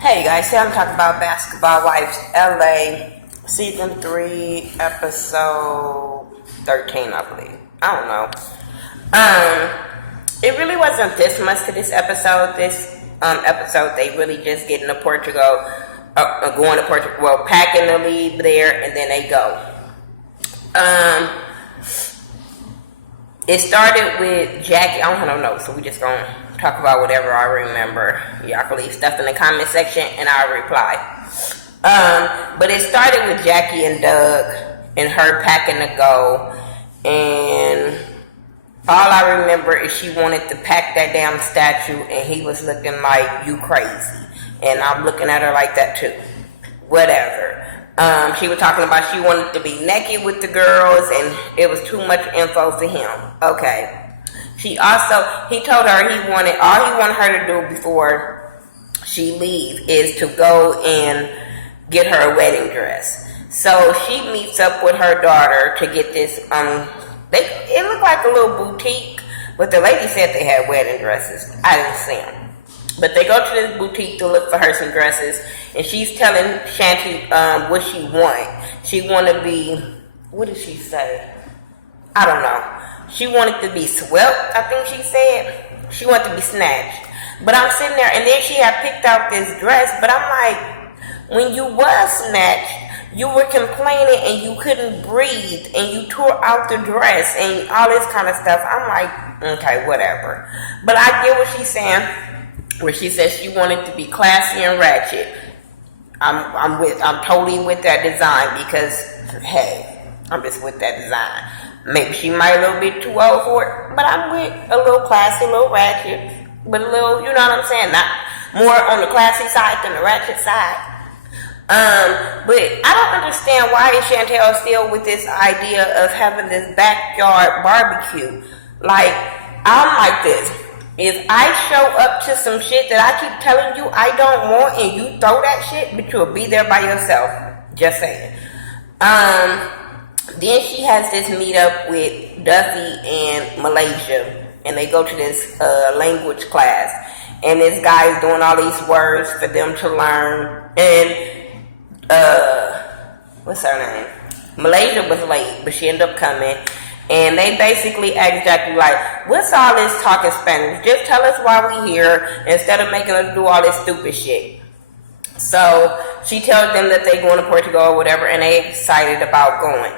Hey guys, today I'm talking about Basketball Wives LA Season 3, Episode 13, I believe. I don't know. It really wasn't this much to this episode. This episode, they really just getting to Portugal, going to Portugal, well, packing the leave there, and then they go. It started with Jackie. I don't have no notes, so we just gonna talk about whatever I remember. Y'all can leave stuff in the comment section and I'll reply. But it started with Jackie and Doug and her packing to go. And all I remember is she wanted to pack that damn statue and he was looking like, you crazy. And I'm looking at her like that too. Whatever. She was talking about she wanted to be naked with the girls and it was too much info for him. Okay. He told her all he wanted her to do before she leave is to go and get her a wedding dress. So she meets up with her daughter to get this, it looked like a little boutique, but the lady said they had wedding dresses. I didn't see them. But they go to this boutique to look for her some dresses, and she's telling Shanti what she want. She want to be, what did she say? I don't know. She wanted to be swept, I think she said. She wanted to be snatched. But I'm sitting there, and then she had picked out this dress, but I'm like, when you was snatched, you were complaining and you couldn't breathe, and you tore out the dress, and all this kind of stuff. I'm like, okay, whatever. But I get what she's saying, where she says she wanted to be classy and ratchet. I'm totally with that design because, hey, I'm just with that design. Maybe she might a little bit too old for it, but I'm with a little classy, a little ratchet, but a little, you know what I'm saying? Not more on the classy side than the ratchet side. But I don't understand why is Chantel still with this idea of having this backyard barbecue. Like, I'm like this. If I show up to some shit that I keep telling you I don't want and you throw that shit, but you'll be there by yourself. Just saying. Then she has this meetup with Duffy and Malaysia, and they go to this language class, and this guy is doing all these words for them to learn, and what's her name? Malaysia was late, but she ended up coming, and they basically asked Jackie, like, what's all this talking Spanish? Just tell us why we here, instead of making us do all this stupid shit. So she tells them that they going to Portugal or whatever, and they excited about going.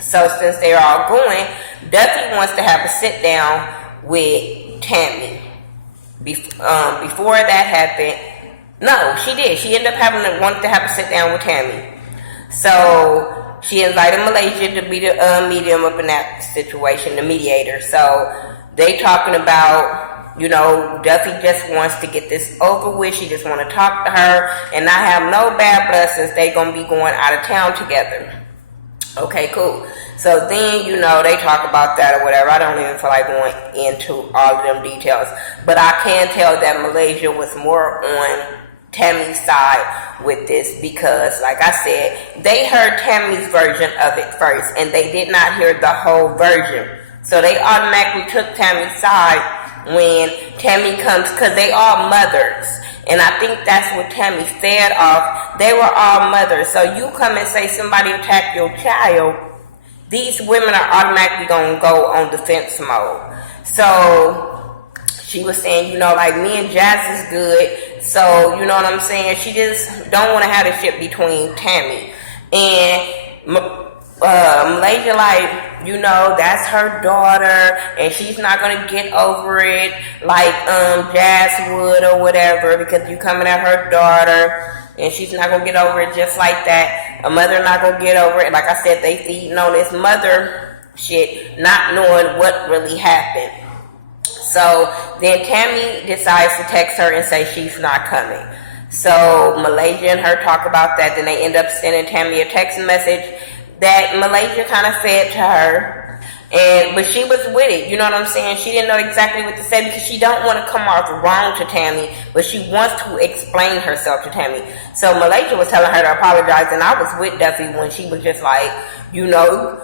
So since they're all going, Duffy wants to have a sit down with Tammy. Before that happened, no, she did. She ended up wanted to have a sit down with Tammy. So she invited Malaysia to be the medium up in that situation, the mediator. So they talking about, you know, Duffy just wants to get this over with. She just want to talk to her and not have no bad blood since they going to be going out of town together. Okay, cool. So then, you know, they talk about that or whatever. I don't even feel like going into all of them details. But I can tell that Malaysia was more on Tammy's side with this because, like I said, they heard Tammy's version of it first, and they did not hear the whole version. So they automatically took Tammy's side when Tammy comes, because they all mothers. And I think that's what Tammy fed off. They were all mothers. So you come and say somebody attacked your child, these women are automatically going to go on defense mode. So she was saying, you know, like, me and Jazz is good. So, you know what I'm saying? She just don't want to have a shit between Tammy. And Malaysia, like, you know, that's her daughter, and she's not going to get over it like Jazz would or whatever, because you coming at her daughter, and she's not going to get over it just like that. A mother not going to get over it. Like I said, they feeding on this mother shit, not knowing what really happened. So then Tammy decides to text her and say she's not coming. So Malaysia and her talk about that. Then they end up sending Tammy a text message that Malaysia kind of fed to her, but she was with it, you know what I'm saying? She didn't know exactly what to say because she don't want to come off wrong to Tammy, but she wants to explain herself to Tammy. So Malaysia was telling her to apologize, and I was with Duffy when she was just like, you know,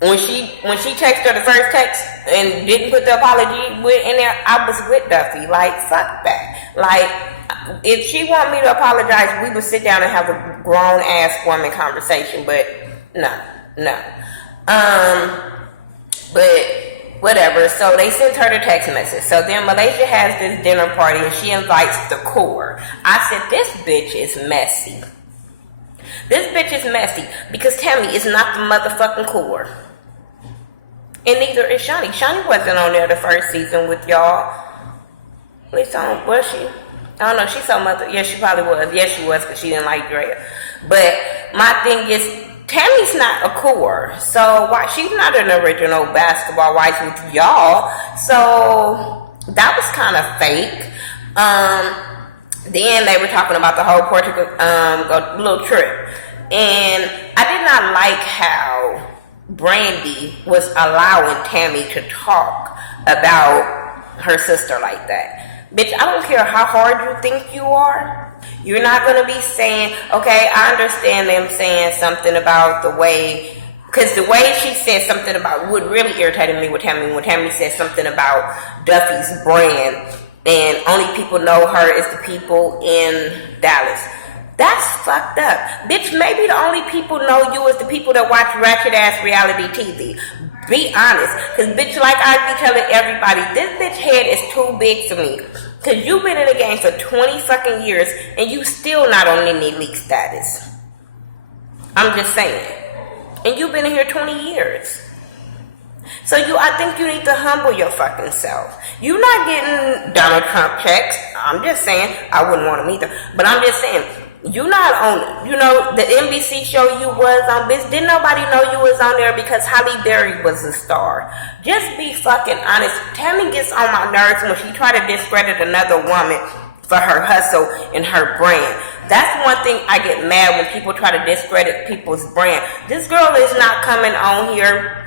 When she texted her the first text and didn't put the apology in there, I was with Duffy. Like, fuck that. Like, if she want me to apologize, we would sit down and have a grown ass woman conversation. But no. But whatever. So they sent her the text message. So then Malaysia has this dinner party and she invites the core. I said, this bitch is messy. This bitch is messy because Tammy is not the motherfucking core. And neither is Shani. Shani wasn't on there the first season with y'all. At least was she? I don't know. She saw mother. Yes, she probably was. Yes, she was because she didn't like Drea. But my thing is, Tammy's not a core. So why she's not an original basketball wife with y'all. So that was kind of fake. Then they were talking about the whole Portugal little trip. And I did not like how Brandy was allowing Tammy to talk about her sister like that. Bitch, I don't care how hard you think you are. You're not going to be saying, okay, I understand them saying something about the way, because the way she said something about, what really irritated me with Tammy, when Tammy said something about Duffy's brand, and only people know her is the people in Dallas. That's fucked up. Bitch, maybe the only people know you is the people that watch ratchet ass reality TV. Be honest. Because bitch, like I be telling everybody, this bitch head is too big for me. Because you've been in the game for 20 fucking years and you still not on any leak status. I'm just saying. And you've been in here 20 years. So I think you need to humble your fucking self. You're not getting Donald Trump checks. I'm just saying. I wouldn't want them either. But I'm just saying. You not on, the NBC show you was on, bitch. Didn't nobody know you was on there because Halle Berry was a star. Just be fucking honest. Tammy gets on my nerves when she try to discredit another woman for her hustle and her brand. That's one thing I get mad when people try to discredit people's brand. This girl is not coming on here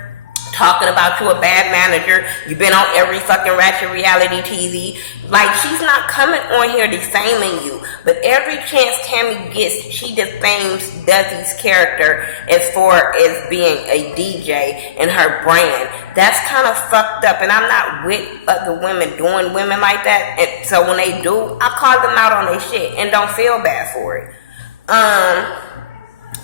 talking about you a bad manager. You've been on every fucking ratchet reality TV. Like, she's not coming on here defaming you. But every chance Tammy gets, she defames Duffy's character as far as being a DJ and her brand. That's kind of fucked up. And I'm not with other women doing women like that. And so when they do, I call them out on their shit and don't feel bad for it.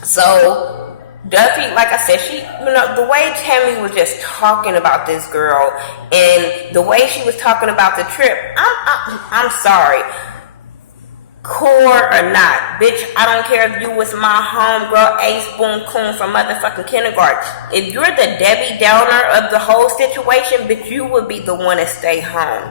So Duffy, like I said, she, the way Tammy was just talking about this girl and the way she was talking about the trip, I'm sorry. Core or not, bitch, I don't care if you was my homegirl, Ace Boon Coon from motherfucking kindergarten. If you're the Debbie Downer of the whole situation, bitch, you would be the one to stay home.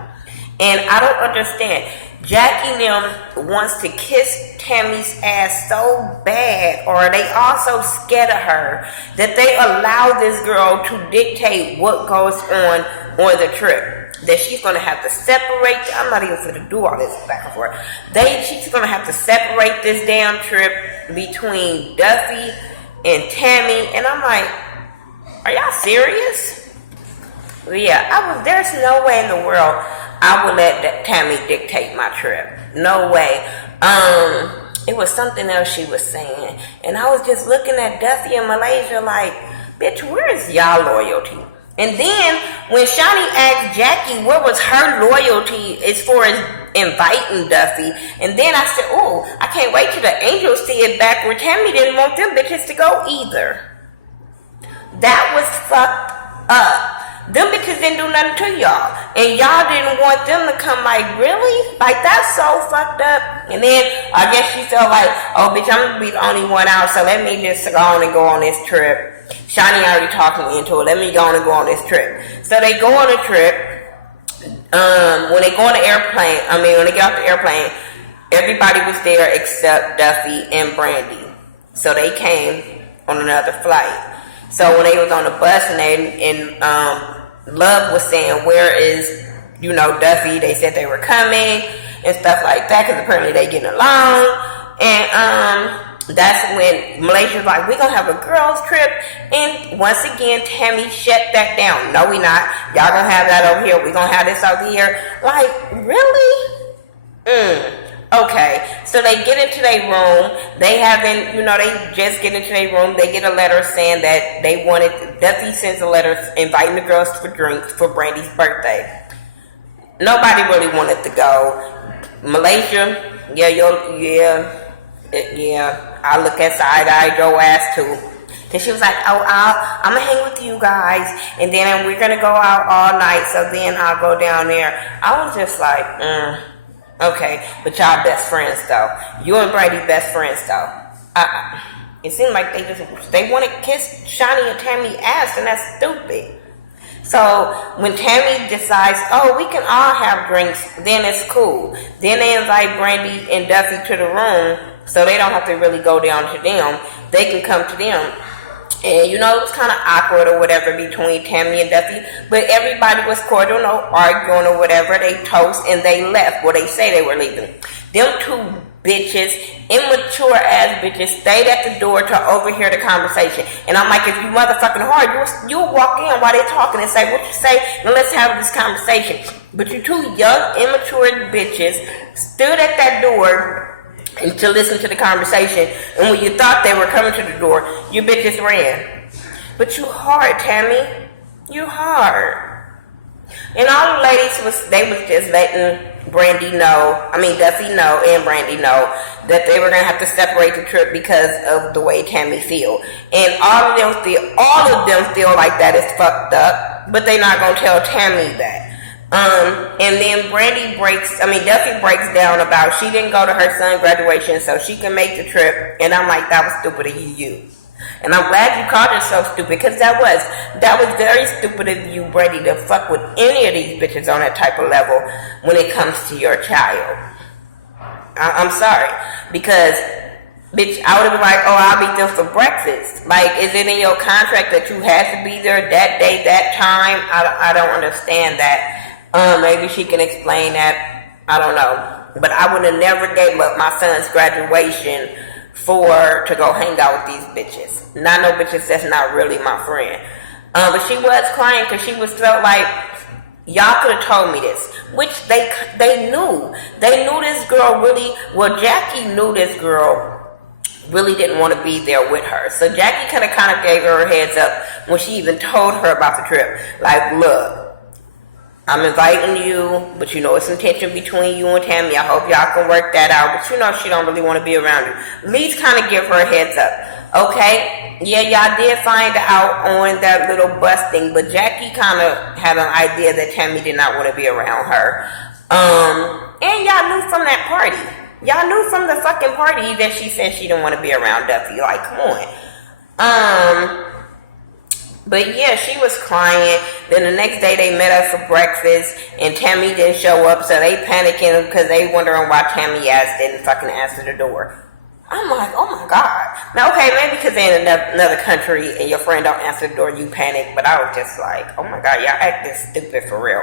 And I don't understand. Jackie them wants to kiss Tammy's ass so bad, or are they also scared of her that they allow this girl to dictate what goes on the trip? That she's going to have to separate. I'm not even going to do all this back and forth. She's going to have to separate this damn trip between Duffy and Tammy. And I'm like, are y'all serious? But yeah, there's no way in the world I would let Tammy dictate my trip. No way. It was something else she was saying. And I was just looking at Duffy in Malaysia like, bitch, where is y'all loyalty? And then when Shani asked Jackie what was her loyalty as far as inviting Duffy, and then I said, oh, I can't wait till the angels see it back where Tammy didn't want them bitches to go either. That was fucked up. Them bitches didn't do nothing to y'all. And y'all didn't want them to come. Like, really? Like, that's so fucked up. And then I guess she felt like, oh, bitch, I'm going to be the only one out, so let me just go on and go on this trip. Shani already talked me into it. Let me go on and go on this trip. So they go on a trip. When they go on the airplane, when they get off the airplane, everybody was there except Duffy and Brandy. So they came on another flight. So when they was on the bus and Love was saying, where is, Duffy? They said they were coming and stuff like that because apparently they getting along. And that's when Malaysia's like, we're going to have a girls trip. And once again, Tammy shut that down. No, we not. Y'all going to have that over here. We're going to have this over here. Like, really? Okay, so they get into their room. They haven't, they just get into their room. They get a letter saying that they wanted. Duffy sends a letter inviting the girls for drinks for Brandy's birthday. Nobody really wanted to go. Malaysia, yeah. I look at side-eye your ass too. Then she was like, oh, I'm going to hang with you guys, and then we're going to go out all night, so then I'll go down there. I was just like, okay, but y'all best friends, though. You and Brady best friends, though. It seemed like they want to kiss Shani and Tammy ass, and that's stupid. So when Tammy decides, oh, we can all have drinks, then it's cool. Then they invite Brandy and Duffy to the room, so they don't have to really go down to them. They can come to them. And, it was kind of awkward or whatever between Tammy and Duffy. But everybody was cordial, no arguing or whatever. They toast and they left. Well, they say they were leaving. Them two bitches, immature ass bitches, stayed at the door to overhear the conversation. And I'm like, if you motherfucking hard, you'll walk in while they're talking and say, what you say? And let's have this conversation. But you two young, immature bitches stood at that door and to listen to the conversation, and when you thought they were coming to the door, you bitches ran. But you hard, Tammy. You hard. And all the ladies was just letting Duffy know and Brandy know that they were gonna have to separate the trip because of the way Tammy feel. And all of them feel like that is fucked up, but they not gonna tell Tammy that. And then Duffy breaks down about she didn't go to her son's graduation so she can make the trip. And I'm like, that was stupid of you. And I'm glad you called yourself stupid, because that was very stupid of you, Brady, to fuck with any of these bitches on that type of level when it comes to your child. I'm sorry, because bitch, I would have been like, oh, I'll be there for breakfast. Like, is it in your contract that you had to be there that day, that time? I don't understand that. Maybe she can explain that. I don't know. But I would have never gave up my son's graduation to go hang out with these bitches. Not no bitches that's not really my friend. But she was crying because she felt like, y'all could have told me this. Which they knew. They knew this girl really, Jackie knew this girl really didn't want to be there with her. So Jackie kind of gave her a heads up when she even told her about the trip. Like, look, I'm inviting you, but it's some tension between you and Tammy. I hope y'all can work that out. But she don't really want to be around you. At least kind of give her a heads up. Okay? Yeah, y'all did find out on that little bus thing, but Jackie kind of had an idea that Tammy did not want to be around her. And y'all knew from that party. Y'all knew from the fucking party that she said she didn't want to be around Duffy. Like, come on. But yeah, she was crying. Then the next day they met up for breakfast, and Tammy didn't show up, so they panicking because they wondering why Tammy didn't fucking answer the door. I'm like, oh my god. Now, okay, maybe because they're in another country and your friend don't answer the door, you panic. But I was just like, oh my god, y'all acting stupid for real.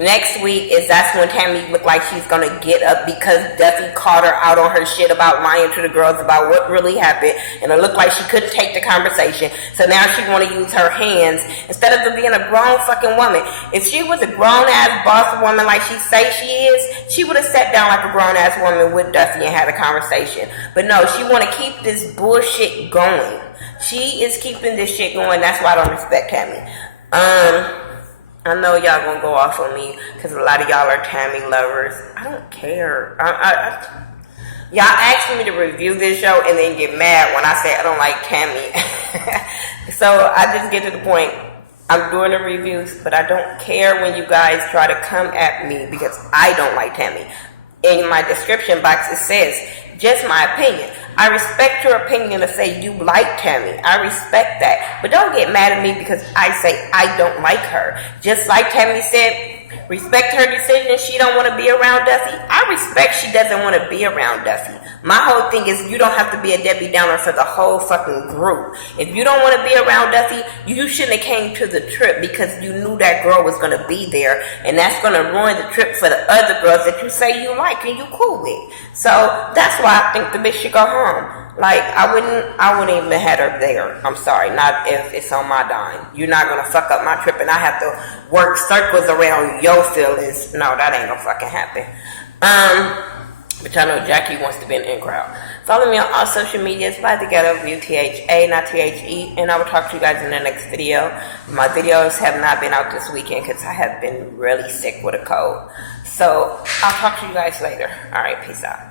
Next week that's when Tammy looked like she's gonna get up because Duffy caught her out on her shit about lying to the girls about what really happened, and it looked like she couldn't take the conversation. So now she want to use her hands instead of being a grown fucking woman. If she was a grown ass boss woman like she say she is, she would have sat down like a grown ass woman with Duffy and had a conversation. But no, she want to keep this bullshit going. She is keeping this shit going. That's why I don't respect Tammy. I know y'all gonna go off on me because a lot of y'all are Tammy lovers. I don't care. Y'all asked me to review this show and then get mad when I say I don't like Tammy. So I just get to the point. I'm doing the reviews, but I don't care when you guys try to come at me because I don't like Tammy. In my description box it says, just my opinion. I respect your opinion to say you like Tammy. I respect that. But don't get mad at me because I say I don't like her. Just like Tammy said, respect her decision. She don't want to be around Duffy. I respect she doesn't want to be around Duffy. My whole thing is you don't have to be a Debbie Downer for the whole fucking group. If you don't want to be around Duffy, you shouldn't have came to the trip because you knew that girl was going to be there. And that's going to ruin the trip for the other girls that you say you like and you cool with. So that's why I think the bitch should go home. Like, I wouldn't even have her there. I'm sorry, not if it's on my dime. You're not going to fuck up my trip and I have to work circles around your feelings. No, that ain't gonna fucking happen. But y'all know Jackie wants to be an in crowd. Follow me on all social medias by Thaghettoview, THA, not THE, and I will talk to you guys in the next video. My videos have not been out this weekend because I have been really sick with a cold. So I'll talk to you guys later. Alright, peace out.